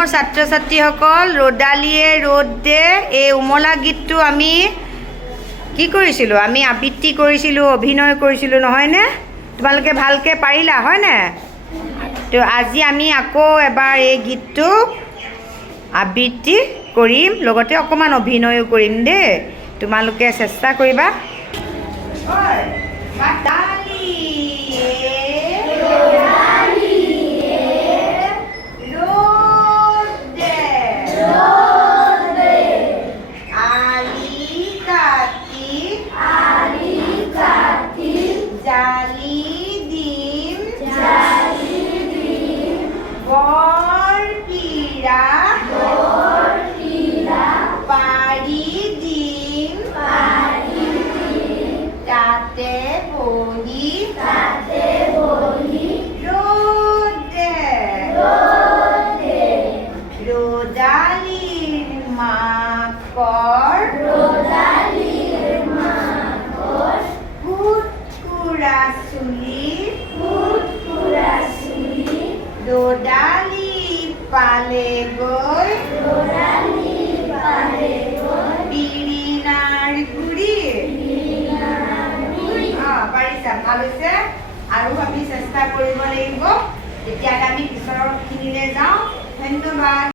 মৰমৰ ছাত্ৰ ছাত্ৰীসকল, ৰ'দালিয়ে ৰ'দ দে এই উমলা গীতটো আমি কি কৰিছিলোঁ? আমি আবৃত্তি কৰিছিলোঁ, অভিনয় কৰিছিলোঁ, নহয়নে? তোমালোকে ভালকৈ পাৰিলা হয়নে? তো আজি আমি আকৌ এবাৰ এই গীতটো আবৃত্তি কৰিম, লগতে অকণমান অভিনয়ো কৰিম দেই। তোমালোকে চেষ্টা কৰিবা। ৰ'দালি পালে গৈ বিৰিণাৰ গুৰি। পাৰিছা, ভাল হৈছে। আৰু আমি চেষ্টা কৰিব লাগিব। তেতিয়াহ'লে আমি পিছৰখিনিলৈ যাওঁ। ধন্যবাদ।